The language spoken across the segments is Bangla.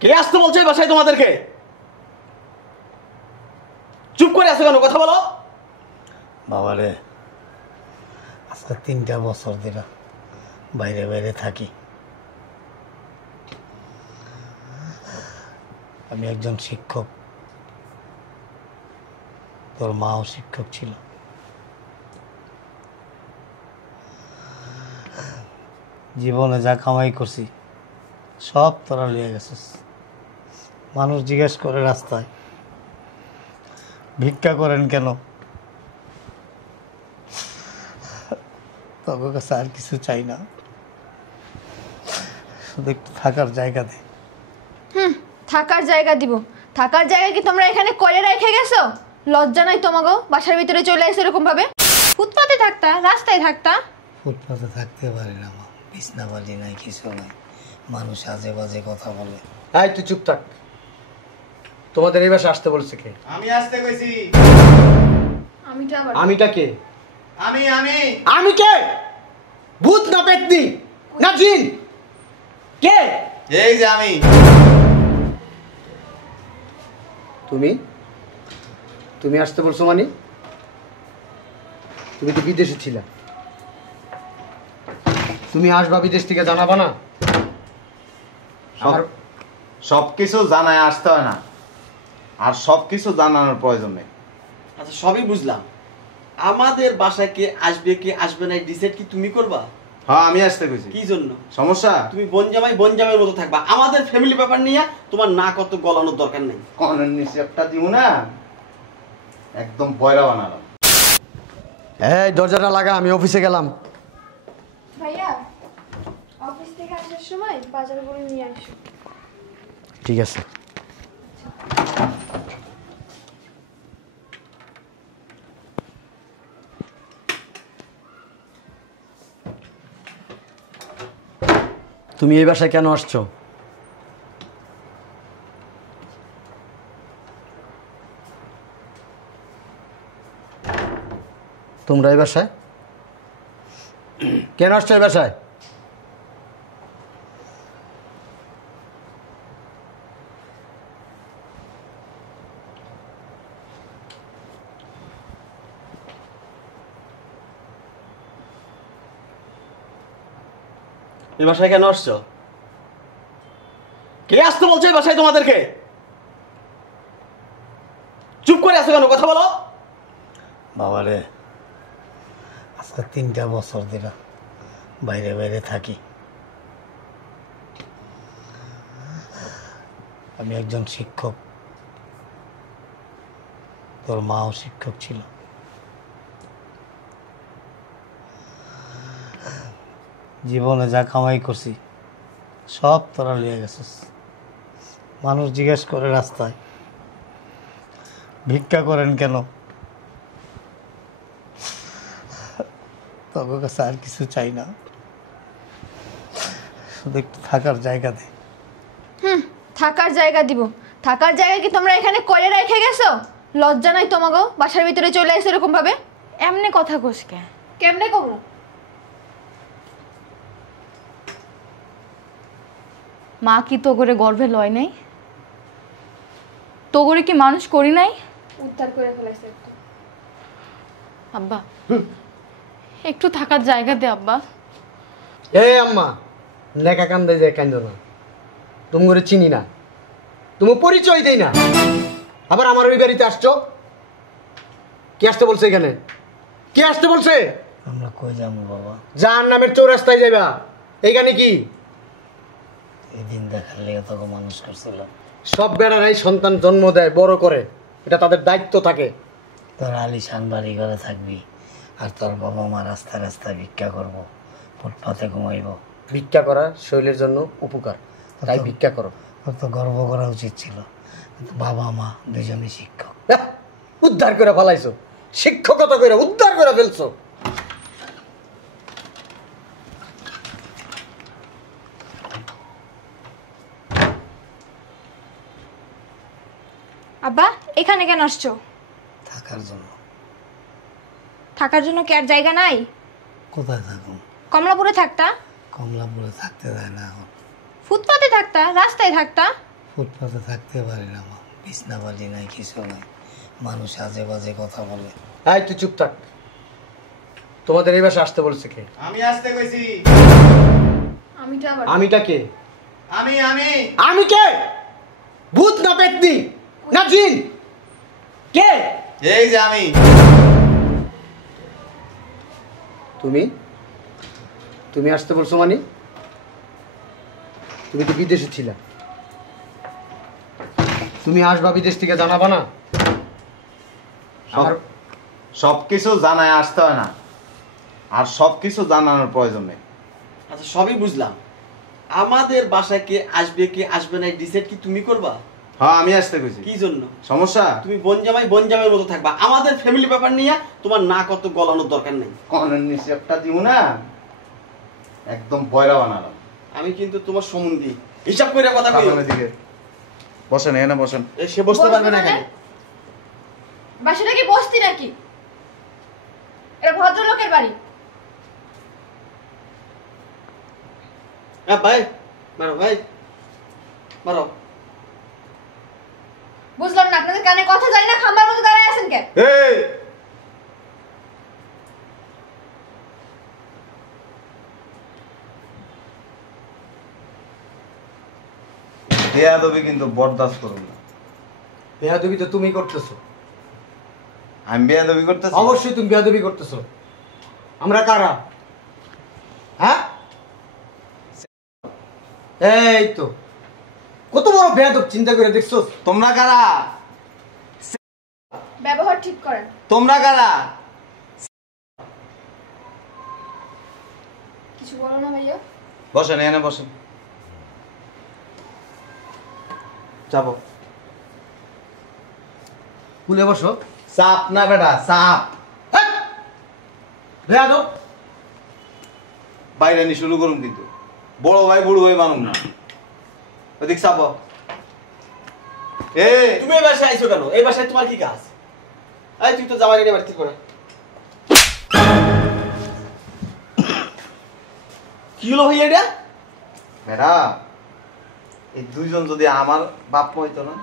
কে আসতে বলছে এই বাসায় তোমাদেরকে? চুপ করে আছো কেন? কথা বলো। বাবারে, আজকে 3টা বছর ধরে বাইরে বাইরে থাকি। আমি একজন শিক্ষক, তোর মাও শিক্ষক ছিল। জীবনে যা কামাই করছি সব তোরা লিয়ে গেছিস। মানুষ জিজ্ঞেস করে রাস্তায় ভিক্ষা করেন কেন? তোর কাছে আর কিছু চাই না, শুধু একটু থাকার জায়গা দে। থাকার জায়গা দিব? থাকার জায়গা কি তোমরা এখানে করে রেখে গেছো? লজ্জা নাই তোমাগো? বাসার ভিতরে চলে আসো এরকম ভাবে। ফুটপাতে থাকতা, রাস্তায় থাকতা। ফুটপাতে থাকতে পারি না মা, বিছনা বালি নাই, কিছু নাই, মানুষ আজে বাজে কথা বলে। এই তুই চুপ থাক। তোমাদের এই বাসায় আসতে বলছে কে? আমি আসতে কইছি। আমিটা কে? আমি আমি কে? ভূত না পেতনি না জিন? কে? এই যে আমি। তুমি তুমি আসতে বলছো মানে? তুমি তো বিদেশে ছিলা, তুমি আসবা বিদেশ থেকে জানাবা না? আমার সবকিছু জানায় আসতে হয় না, আর সবকিছু জানানোর প্রয়োজন নেই। আচ্ছা সবই বুঝলাম, আমাদের বাসায় কে আসবে না ডিসাইড কি তুমি করবা? হ্যাঁ আমি আসতে কইছি। কি জন্য? সমস্যা? তুমি বনজামাইয়ের মতো থাকবা, আমাদের ফ্যামিলি ব্যাপার নিয়ে তোমার না কত গলানোর দরকার নেই। কনের নিচে একটা দিব না, একদম বয়রা বানালাম। এই দরজাটা লাগা, আমি অফিসে গেলাম। ভাইয়া, অফিস থেকে আসার সময় বাজার করে নিয়ে আসো। ঠিক আছে। তুমি এই বাসায় কেন আসছো? তোমরা এই বাসায় কেন আসছো? এই বাসায় এই বাসায় কেন আসছো? কে আসতে বলছে এই বাসায় তোমাদেরকে? চুপ করে আছো কেন? কথা বলো। বাবারে, আজকে 3টা বছর ধরে বাইরে বাইরে থাকি। আমি একজন শিক্ষক, তোর মাও শিক্ষক ছিল। জীবনে যা কামাই করছি সব তোরা লিয়ে গেছিস। মানুষ জিজ্ঞেস করে রাস্তায় ভিক্ষা করেন কেন? তোর কাছে আর কিছু চাই না, শুধু একটু থাকার জায়গা দে। থাকার জায়গা দিব? থাকার জায়গা কি তোমরা এখানে করে রেখে গেছো? লজ্জা নাই তোমাগো? বাসার ভিতরে চলে আসো এরকম ভাবে। এমনি কথা কোসকে? কেমনে কব? মা কি তো করে গর্ভে লয় নাই? তো করে কি মানুষ করি নাই? উদ্ধার করে ফেলাইছে একটু। আব্বা একটু থাকার জায়গা দে আব্বা। এই আম্মা, নেকা কান্দে যায় কান্দ না। তুমি করে চিনি না, তুমি পরিচয় দেই না, আবার আমার ওই বাড়িতে আসছো। কে আসতে বলছে এখানে? কে আসতে বলছে? আমরা কই যাবো বাবা? যার নামের চৌরাস্তায় যাইবা। এইখানে কি এই দিন দেখার লেগে তোকে মানুষ করছিল। সব বেড়ারাই সন্তান জন্ম দেয়, বড় করে, এটা তাদের দায়িত্ব থাকে। তোর আলিশান বাড়ি ঘরে থাকবি, আর তোর বাবা মা রাস্তায় রাস্তায় ভিক্ষা করবো, ফুটপাতে ঘুমাইব। ভিক্ষা করা শরীরের জন্য উপকার, তাই ভিক্ষা করো। তোর তো গর্ব করা উচিত ছিল, বাবা মা দুজনই শিক্ষক। উদ্ধার করে ফেলাইছো, শিক্ষকতা করে উদ্ধার করে ফেলছো। আব্বা, এখানে কেন আসছো? থাকার জন্য। থাকার জন্য কি আর জায়গা নাই? কোথায় থাকুন? কমলাপুরে থাকতা। কমলাপুরে থাকতে দেয় না এখন। ফুটপাতে থাকতা, রাস্তায় থাকতা। ফুটপাতে থাকতে পারি না মা, বিছনা বালি নাই, কিছু নাই, মানুষ আজে বাজে কথা বলে। এই তুই চুপ থাক। তোমাদের এই বাসা আসতে বলছে কে? আমি আসতে কইছি। আমিটা আবার আমিটা কে? আমি আমি কে? ভূত না পেতনি না জিন? কে? এই যে আমি। তুমি তুমি আসতে বলছো মানে? তুমি তো বিদেশে ছিলা, তুমি আসবা বিদেশ থেকে জানাবা না? আমার সবকিছু জানায় আসতে হয় না, আর সবকিছু জানানোর প্রয়োজন নেই। আচ্ছা সবই বুঝলাম, আমাদের বাসায় কে আসবে না ডিসাইড কি তুমি করবা? হ্যাঁ আমি আসতে কইছি। কি জন্য? সমস্যা? তুমি বনজামাইয়ের মতো থাকবা, আমাদের ফ্যামিলি ব্যাপার নিয়ে তোমার না কত গলানোর দরকার নেই। কনের নিচে একটা দিও না, একদম বয়রা বানালাম। আমি কিন্তু তোমার সম্বন্ধী, হিসাব করে কথা কই। সামনের দিকে বসেন, এখানে বসেন। সে বসতে পারবে না কেন? বাসাটা কি বস্তি নাকি? এটা ভদ্রলোকের বাড়ি। হ্যাঁ ভাই মারো, ভাই মারো। বুঝলাম না, আপনাদের কানে কথা যায় না, খাম্বার মতো দাঁড়ায় আছেন কেন? এই বেয়াদবি কিন্তু বরদাস্ত করুন না। বেয়াদবি তো তুমি করতেছো। আমি বেয়াদবি করতেছি? অবশ্যই তুমি বেয়াদবি করতেছো। আমরা কারা? হ্যাঁ, এই তো কত বড় বেয়াদব, চিন্তা করে দেখছো? তোমরা কারা? ব্যবহার ঠিক করেন। তোমরা কারা? কিছু বলো না ভাইয়া। বসেন, এখানে বসেন। যাবো, খুলে বসো। চাপ না বেটা, চাপ। বেয়াদব। বাইরে নি শুরু করুন কিন্তু বড় ভাই বুড়ো ভাই মানুষ না। ওদিক চাপ। এ তুমি এই বাসায় আইছো কেন? এই বাসায় তোমার কি কাজ? এই তুই তো জামাই নিয়ে বাড়ি করে। কি হলো ভাই এটা? বেটা, এই দুইজন যদি আমার বাপ মা হইতো না,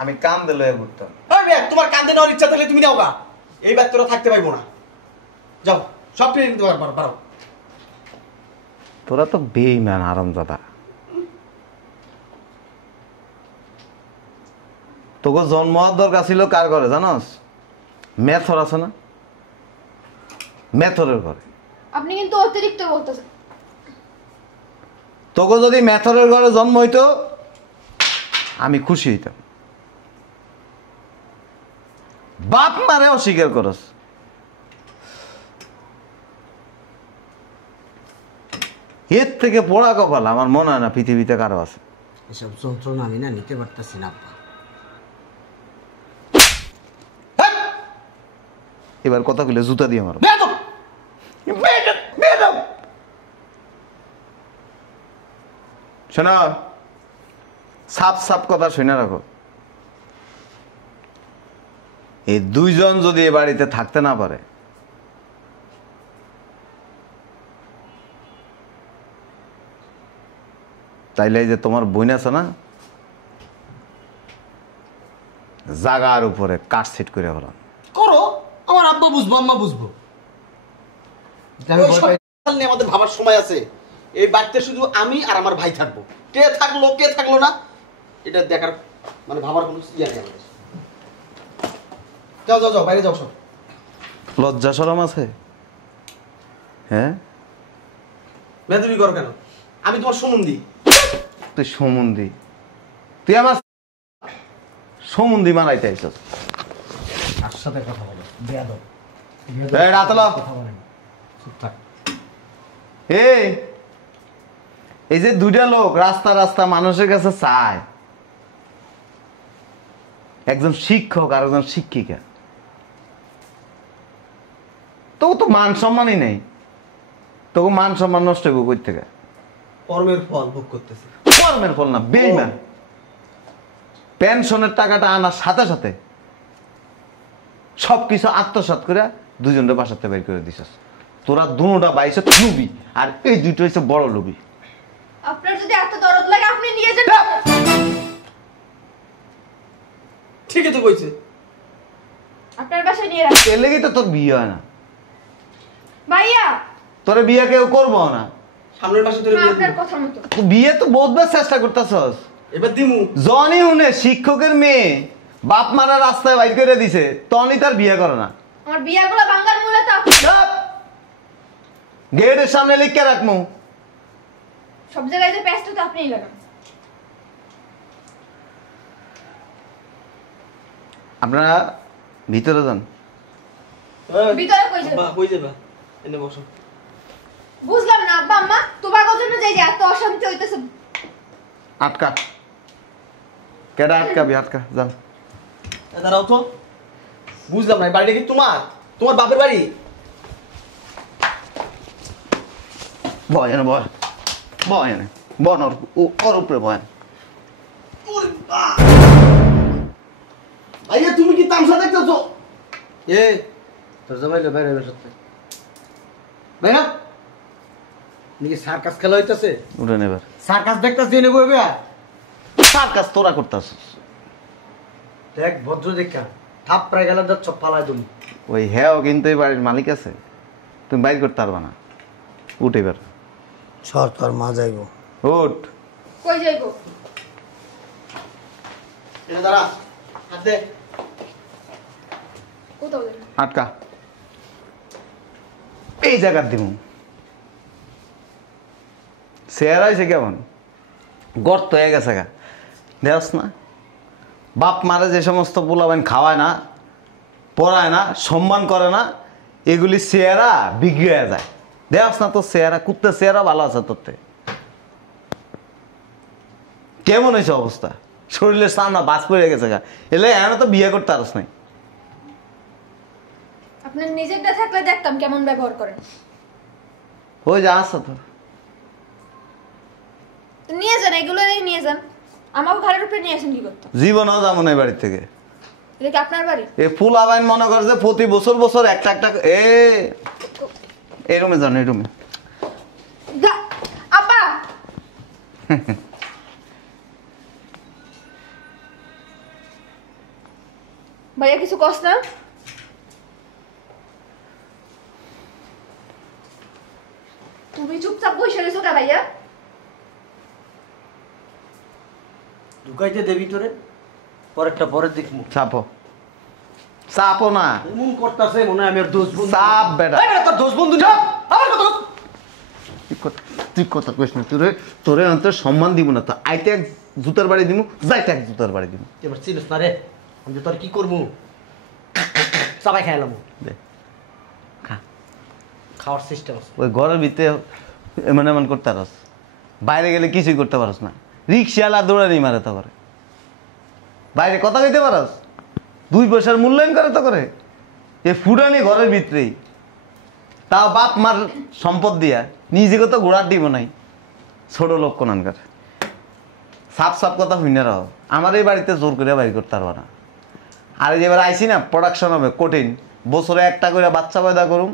আমি কান দিলে ঘুরতাম। ওই মেয়ে, তোমার কান্দে নেওয়ার ইচ্ছা থাকলে তুমি নাও গা। এই বাদ তোরা থাকতে পারবো না। যাও, সব কিনে নিতে পারো। তোরা তো বেইমান আরামজাদা। তোকে জন্ম হওয়ার দরকার ছিল কার ঘরে জানোস? মেথর আছে না, মেথরের ঘরে। আপনি কিন্তু অতিরিক্ত বলতেছেন। তোকে যদি মেথরের ঘরে জন্ম হইতো আমি খুশি হইতাম। বাপ মারে অস্বীকার করস। এর থেকে পড়া কপাল আমার মনে হয় না পৃথিবীতে কারো আছে। এসব যন্ত্রণা আমি না নিতে পারতেছি না আব্বা। এবার কথা কইলে জুতা দিয়ে মারো। বেয়াদব। শোনো, সাপ সাপ কথা শুনে রাখো। এই দুইজন যদি এ বাড়িতে থাকতে না পারে, তাইলে এই যে তোমার বোন আছে না, জাগার উপরে কাঠ সেট করে হলাম। করো, আমার আব্বা বুঝবো, আম্মা বুঝবো। আমি ওই ভয় সব পাই। কাল নিয়ে আমাদের ভাবার সময় আছে। এই বাড়িতে শুধু আমি আর আমার ভাই থাকবো। কে থাকলো না এটা দেখার মানে ভাবার কোনো ইয়া নেই আমাদের। যাও বাইরে যাও সব। লজ্জা শরম আছে? হ্যাঁ, বেদবি করো কেন? আমি তোমার সম্বন্ধী। তুই সমুন্দি, তুই আমার সমুন্দি মারাইতে আইছস। আর সাথে কথা বলো, বেয়াদব। এই রাতলা, কথা বলেন, চুপ থাক। এই যে দুইটা লোক রাস্তা মানুষের কাছে চায়, একজন শিক্ষক আর একজন শিক্ষিকা, তো মান সম্মানই নেই। তোকে মান সম্মান নষ্ট হইব কই থেকে? কর্মের ফল ভোগ করতেছে। কর্মের ফল না, বেইমান। পেনশনের টাকাটা আনার সাথে সাথে সবকিছু আত্মসাৎ করে দুজনটা বাসাতে বের করে দিছস। তোরা দুটা বাইছে লুবি, আর এই দুটো হচ্ছে বড় লুবি। আপনার যদি এত দরদ লাগে আপনি নিয়ে যান। ঠিকই তো কইছে। আপনার বাসায় নিয়ে রাখেন। এর লেগেই তো তোর বিয়ে হয় না। ভাইয়া তোরে বিয়ে কেউ করবো না। সামনের মাসে তোর বিয়ে আপনার দিব। কথা মতো। তুই বিয়ে তো বহুতবার চেষ্টা করতেছস। এবার দিমু। জনি হুনে শিক্ষকের মেয়ে বাপ মারা রাস্তায় বাইর করে দিছে, তনি তার বিয়ে করে না। আমার বিয়াগুলো বাঙ্গার মূলে তো গেটের সামনে লিখে রাখমু। সব জায়গায় যে প্যাস্ট তো আপনিই লাগান। আপনারা ভিতরে যান। ভিতরে কই যাবে? আব্বা কই যাবা? এনে বসো। বুঝলাম না আব্বা আম্মা তোমার জন্য যাই যে এত অশান্তি হইতেছে। আটকা কেডা আটকাবি? আটকা যান। দাঁড়াও তো। বুঝলাম না, এই বাড়িটা কি তোমার? তোমার বাপের বাড়ি? বয় এনে বয়, বয় এনে বন, ওর উপরে বয়। ভাইয়া তুমি কি তামসা দেখতেছো? এ তোর জামাই লো বাইরে সত্যি বাইরা নাকি সার্কাস খেলা হইতাছে? উঠে নেবার সার্কাস দেখতাছি এনে বইবে সার্কাস তোরা করতাছিস। দেখ ভদ্র দেখা থাপ প্রায় গেলে তো চপ ফালাই তুমি। ওই হ্যাঁ কিন্তু এই বাড়ির মালিক আছে, তুমি বাইর করতে পারবা না। উঠ এবার, সর তোর মা যাইব। উঠ। কই যাইবো? এনে দাঁড়া, হাত দে। কোথাও যাইবো? আটকা এই জায়গার দিমু। চেহারা হয়েছে কেমন, গর্ত হয়ে গেছে গা। দেখ না, বাপ মারে যে সমস্ত পোলাবেন খাওয়ায় না, পড়ায় না, সম্মান করে না, এগুলি চেহারা বিগড়ে যায়। দেখ না তোর চেহারা, কুত্তের চেহারা ভালো আছে তোর থেকে। কেমন হয়েছে অবস্থা, শরীরের সামনা বাজ পড়ে গেছে গা। এলে এমন তো বিয়ে করতে পারস নাই। আপনার নিজেরটা থাকলে দেখতাম কেমন ব্যবহার করেন। ওই যা আসছে তো, তো নিয়ে যান, এগুলো নিয়ে যান। আমাকে ঘরের উপরে নিয়ে আসেন কি করতে? জীবনেও যাবো না এই বাড়ির থেকে। এটা কি আপনার বাড়ি? এ ফুল আবাইন মনে করছে প্রতি বছর বছর একটা একটা এই রুমে যান, এই রুমে। আব্বা ভাইয়া কিছু কষ্ট না? তুমি চুপচাপ বসে রয়েছো কে ভাইয়া? ঢুকাইতে দেবি তোরে পরেরটা পরের দেখমু। চাপো, চাপো না, এমন করতাছে মনে হয় আমি আর দোষ বন্ধু। চাপ বেটা। এই বেটা তোর দোষ বন্ধু না, আমার কথা তুই কথা কইস না, তোরে তোরে অন্তর সম্মান দিব না তো। আইতে এক জুতার বাড়ি দিব, যাইতে এক জুতার বাড়ি দিব। এবার চিনিস না রে, আমি যে তোর কি করবো সবাই খাইলাম। দে খা। খাওয়ার সিস্টেম আছে। ওই ঘরের ভিতরে এমন এমন করতে পারস, বাইরে গেলে কিছুই করতে পারস না। রিক্সাওয়ালা দৌড়ানি মারে তো করে, বাইরে কথা কইতে পারস, 2 পয়সার মূল্যায়ন করে তো করে। এ ফুডানি ঘরের ভিতরেই, তাও বাপ মার সম্পদ দিয়া নিজেকে তো ঘোড়ার দিব নাই। ছোট লোক কোনানকার সাপ সাপ কথা শুনে রাখো। আমার এই বাড়িতে জোর করে বাইর করতে পারবো না। আর এবার আইসি না, প্রোডাকশন হবে কঠিন, বছরে একটা করে বাচ্চা পয়দা করুম,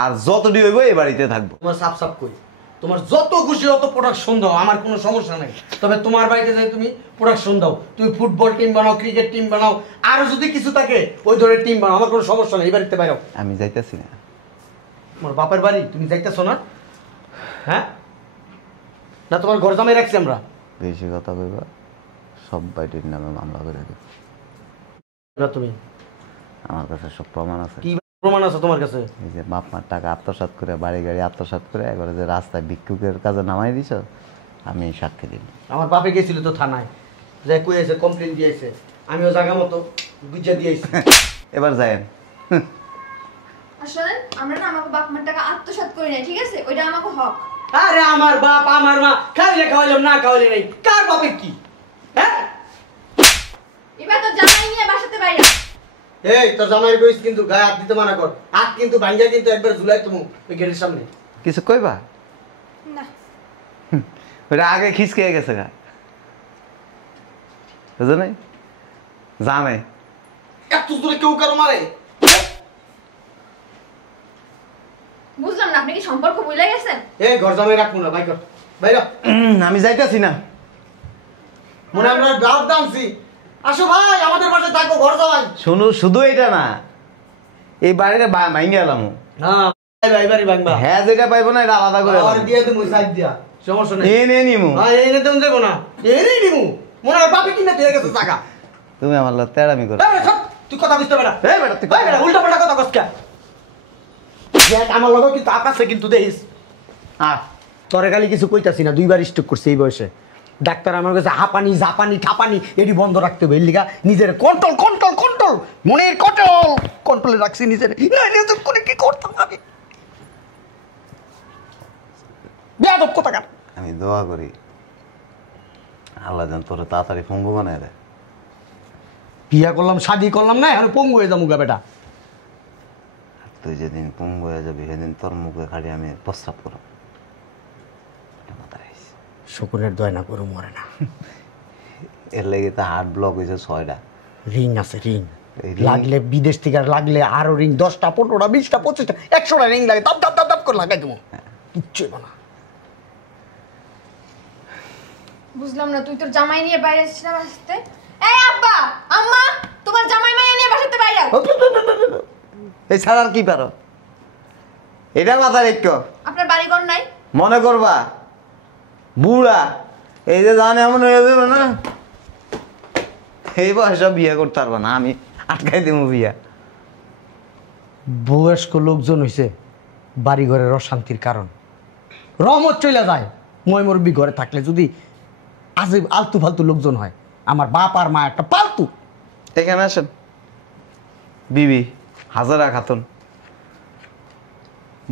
আর যতটি হইব এই বাড়িতে থাকবো। তোমার সাপ সাপ কই, তোমার যত খুশি অত প্রোডাকশন দাও, আমার কোনো সমস্যা নেই। তবে তোমার বাড়িতে যাই তুমি প্রোডাকশন দাও, তুমি ফুটবল টিম বানাও, ক্রিকেট টিম বানাও, আরো যদি কিছু থাকে ওই ধরনের টিম বানাও, আমার কোনো সমস্যা নেই। এই বাড়িতে বাইরাও। আমি যাইতেছি না। তোমার বাপের বাড়ি, তুমি যাইতেছো না? হ্যাঁ না, তোমার ঘর জামাই রাখছি আমরা। বেশি কথা কইবা, সব বাড়ির নামে মামলা করে দেব। না তুমি, আমার কাছে সব প্রমাণ আছে। কি প্রমাণ আছে তোমার কাছে? এই যে বাপ মার টাকা আত্মসাৎ করে, বাড়ি গাড়ি আত্মসাৎ করে একবারে যে রাস্তায় ভিক্ষুকের কাজে নামাই দিছ, আমি সাক্ষী দিন। আমার বাপে গেছিল তো থানায়, যে কইছে কমপ্লেন দিয়েছে, আমিও জায়গা মতো বুঝা দিয়েছি। এবার যায়েন। আসলে আমরা না আমাকে বাপ মার টাকা আত্মসাৎ করি না, ঠিক আছে? ওইটা আমাকে হক। আরে আমার বাপ আমার মা খাইলে খাওয়াইলাম, না খাওয়াইলে নাই, কার বাপের কি? হ্যাঁ এবার তো জামাই নিয়ে বাসাতে বাইরে। এই তোর জামাই কইস কিন্তু গায়ে হাত দিতে মানা কর। হাত কিন্তু ভাঙ্গা কিন্তু একবার ঝুলাই তুমি ওই গেটের সামনে। কিছু কইবা? না ওটা আগে খিচকে গেছে গা, বুঝো নাই? জানে এত দূরে কেউ কারো মারে? বুঝলাম না, আপনি কি সম্পর্ক ভুলে গেছেন? এই ঘর জামাই রাখবো না, ভাই কর বাইরা। আমি যাইতাছি না। মনে আমরা রাত দামছি, আসো ভাই আমাদের পাশে থাকো, ঘর যাওয়াই। শুধু এটা না, এই বাড়িটা ভাঙে গেলাম। হ্যাঁ ভাই বাড়ি ভাঙবা। হ্যাঁ যেটা পাইবো না এটা আলাদা করে আর দিয়ে তুমি সাইড দিয়া, সমস্যা নেই। এনে নিমু। ভাই এনে তুমি দেবো না, এনেই নিমু। মনে হয় বাপে কিনা দিয়ে গেছে টাকা। তুমি আমার লগে তেড়ামি করো। এই বেটা, সব, তুই কথা বুঝতে পারো না। এই বেটা, তুই এই বেটা, উল্টা পাল্টা কথা কসকা। দেখ আমার লগেও কিন্তু আকাশে কিন্তু দেখিস। তোরে খালি কিছু কইতাছি না, 2 বার স্ট্রোক করছে এই বয়সে। ডাক্তার আমার কাছে হাঁপানি জাপানি ঠাপানি এটি বন্ধ রাখতে হবে, এর লিগা নিজের কন্ট্রোল কন্ট্রোল কন্ট্রোল, মনের কন্ট্রোল কন্ট্রোলে রাখছি নিজের। নিজের করে কি করতাম আমি, বেয়াদব কোথাকার। আমি দোয়া করি আল্লাহ যেন তোরে তাড়াতাড়ি পঙ্গু বানায় দেয়। বিয়া করলাম শাদি করলাম না, এখন পঙ্গু হয়ে যাবো গা বেটা। তুই যেদিন পঙ্গু হয়ে যাবি সেদিন তোর মুখে খালি আমি প্রস্রাব করব। শুকুরের দয় না গরু মরে না। এর লেগে তো হার্ট ব্লক হয়েছে 6টা। রিং আছে রিং, এই ring? লাগলে বিদেশ থেকে লাগলে আরো রিং 10টা 15টা 20টা 25টা 100টা রিং লাগে, তাপ তাপ তাপ তাপ করে লাগাই দেবো, কিচ্ছু না। বুঝলাম না, তুই তোর জামাই নিয়ে বাইরে এসেছিস না বাসাতে? এই আব্বা আম্মা, তোমার জামাই মাইয়া নিয়ে বাসাতে বাইরে আও। এই ছাড়া আর কি পারো? এটা মাথা রেখো। আপনার বাড়িঘর নাই? মনে করবা বুড়া এই যে জানে এমন হয়ে যাবে না, এই বয়সে বিয়ে করতে পারবো না, আমি আটকাই দেবো বিয়া। বয়স্ক লোকজন হইছে বাড়ি ঘরের অশান্তির কারণ। রহমত চলে যায় মই মুরব্বী ঘরে থাকলে, যদি আজে আলতু ফালতু লোকজন হয়। আমার বাপ আর মা একটা পালতু। এখানে আসেন বিবি হাজারা খাতুন,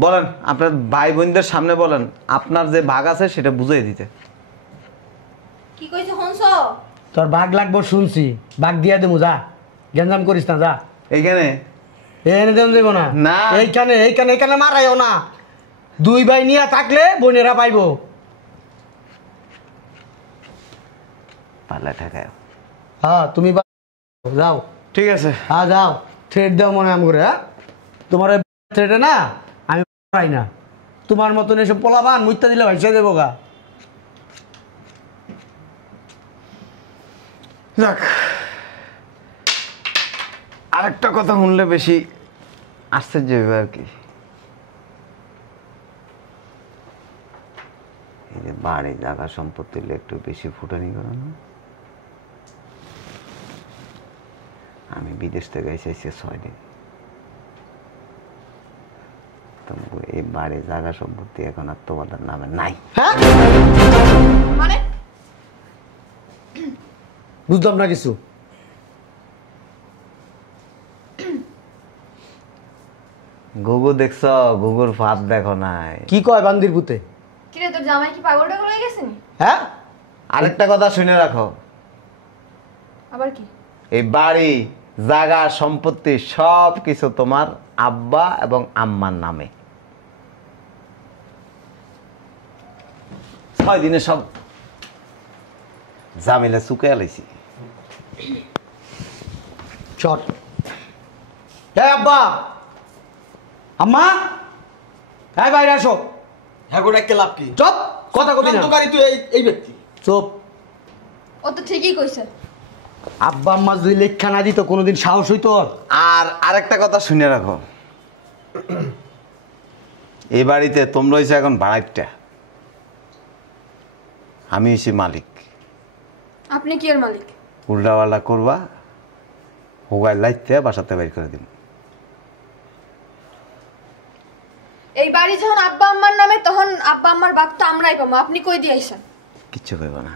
বলেন আপনার ভাই বোনদের সামনে বলেন আপনার যে ভাগ আছে সেটা বুঝিয়ে দিতে। কি কইছো হনছো? তোর ভাগ লাগবো শুনছি, ভাগ দিয়া দেবো, যা গেঞ্জাম করিস না, যা। এইখানে এনে দেন দেবো না, না। এইখানে এইখানে এইখানে মারাইও না। 2 ভাই নিয়ে থাকলে বোনেরা পাইবো। পাল্লা ঠেকায়। হ্যাঁ তুমি যাও। ঠিক আছে হ্যাঁ যাও, থ্রেড দাও মনে আম করে। হ্যাঁ তোমার থ্রেডে না আমি পাই না, তোমার মতন এসব পোলাবান মুইতা দিলে ভাইসা দেবো গা। যাক, আরেকটা কথা শুনলে বেশি আশ্চর্য হবে আর কি। এই যে বাড়ি জায়গা সম্পত্তি একটু বেশি ফুটানি করে না। আমি বিদেশ থেকে এসেছি 6 দিন, তবু এই বাড়ি জায়গা সম্পত্তি এখন আর তোমাদের নামে নাই। হ্যাঁ মানে বুঝলাম না কিছু। গুগু দেখছ, গুগুর ফাঁদ দেখো নাই। কি কয় বান্দির পুতে? কিরে তোর জামাই কি পাগল টাগল হয়ে গেছে নি? হ্যাঁ আরেকটা কথা শুনে রাখো, আবার কি? এই বাড়ি জায়গা সম্পত্তি সব কিছু তোমার আব্বা এবং আম্মার নামে। 6 দিনে সব জামিলে চুকে আলাইছি। চট। হ্যাঁ আব্বা আম্মা, হ্যাঁ বাইরে আসো। হ্যাঁ গোটা কে লাভ কি? চপ, কথা কবি না। দোকানি তুই এই ব্যক্তি। চুপ। ও তো ঠিকই কইছে। আব্বা আম্মা যদি লেখা না দিত কোনোদিন সাহস হইতো ওর? আর আরেকটা কথা শুনে রাখো, এই বাড়িতে তোমরা হইছে এখন ভাড়াইটা, আমি হইছি মালিক। আপনি কি এর মালিক? উল্টাপাল্টা করবা হোগায় লাইতে বাসাতে বের করে দিন। এই বাড়ি যখন আব্বা আম্মার নামে তখন আব্বা আম্মার ভাগ তো আমরাই পাবো। আপনি কই দিয়ে আইছেন? কিচ্ছু কইব না।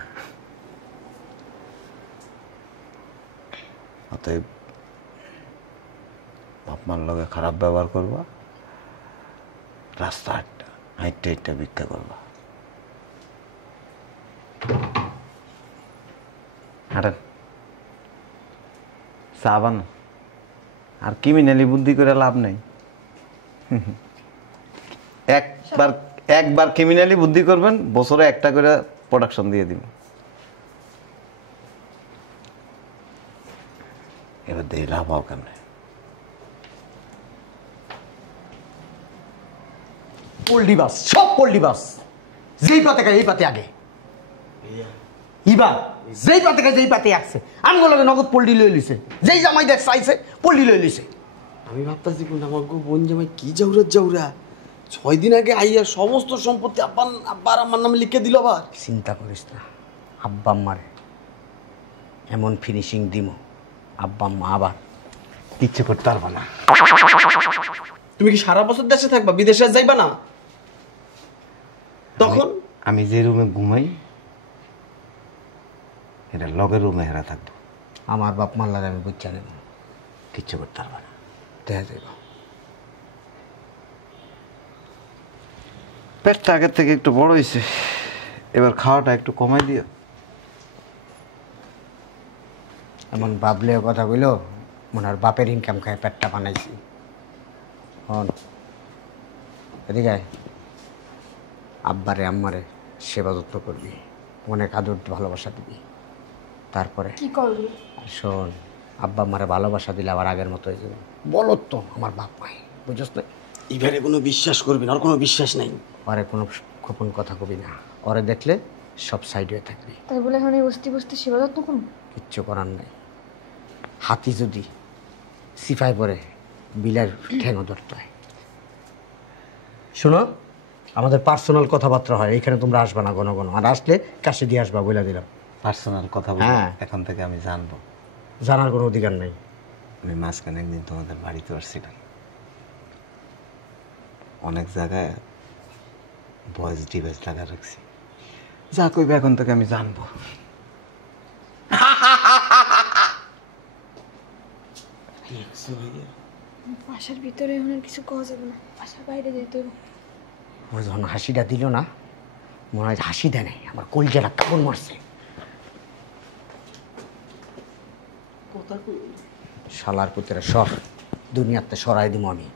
অতএব বাপমার লগে খারাপ ব্যবহার করবা, রাস্তা হাইটটা হাইটটা ভিক্ষা করবা। হাঁটেন চা বান, আর ক্রিমিনালি বুদ্ধি করে লাভ নেই। একবার ক্রিমিনালি বুদ্ধি করবেন, বছরে একটা করে প্রোডাকশন দিয়ে দিব। এবার দেখি লাভ হও কেমন। পোল্ট্রি বাস, সব পোল্ট্রি বাস, যেই পাতে খায় এই পাতে আগে। ইবা যেই পাতে খাই যেই পাতে আসছে আমগুলো নগদ পল্লি লই লিছে, যেই জামাই দেখ চাইছে পল্লি লই লিছে। আমি ভাবতাছি কোন আমার গো বোন জামাই কি জাউরা 6 দিন আগে আইয়া সমস্ত সম্পত্তি আব্বার আমার নামে লিখে দিল আবার। চিন্তা করিস না, আব্বা আম্মারে এমন ফিনিশিং দিমো আব্বা আম্মা আবার কিচ্ছু করতে পারবো না। তুমি কি সারা বছর দেশে থাকবা, বিদেশে যাইবা না? তখন আমি যে রুমে ঘুমাই এটা লগের রুমে হেরা থাকবো। আমার বাপ মার লাগে আমি বুঝা নেব, কিচ্ছু করতে পারবো না। দেখা যাইব। পেটটা আগের থেকে একটু বড় হয়েছে, এবার খাওয়াটা একটু কমাই দিও। এমন বাবলেও কথা কইলো মনে হয় বাপের ইনকাম খায় পেটটা বানাইছি। হন এদিকে আয়। আব্বারে আম্মারে সেবা যত্ন করবি, অনেক আদর ভালোবাসা দিবি। তারপরে কি করবি? আর শোন, আব্বা আম্মারে ভালোবাসা দিলে আবার আগের মতো হয়ে যাবে। বলো তো আমার বাপ মাই, বুঝছ না? এবারে কোনো বিশ্বাস করবি না, আর কোনো বিশ্বাস নাই। ওরে কোনো গোপন কথা কবি না, ওরে দেখলে সব সাইড হয়ে থাকবি। তাই বলে এখন এই বস্তি বস্তি সেবা যত্ন করুন? কিচ্ছু করার নাই। হাতি যদি সিফাই পরে বিলের ঠেঙো ধরতে হয়। শোনো, আমাদের পার্সোনাল কথাবার্তা হয়, এখানে তোমরা আসবা না ঘন ঘন, আর আসলে কাশি দিয়ে আসবা বলে দিলাম। পার্সোনাল কথা বলে হ্যাঁ। এখন থেকে আমি জানবো। জানার কোনো অধিকার নেই। আমি মাঝখানে একদিন তোমাদের বাড়িতে আসছিলাম, অনেক জায়গায় ভয়েস ডিভাইস লাগা রাখছি, যা কইবে এখন থেকে আমি জানবো। বাসার ভিতরে এখন আর কিছু কওয়া যাবে না, বাসার বাইরে যেতে হবে। ও যখন হাসিটা দিল না, মনে হয় হাসি দেয় নাই, আমার কলজাটা কাপড় মারছে। শালার পুত্রের সর দুনিয়াতে সরাই দিব আমি।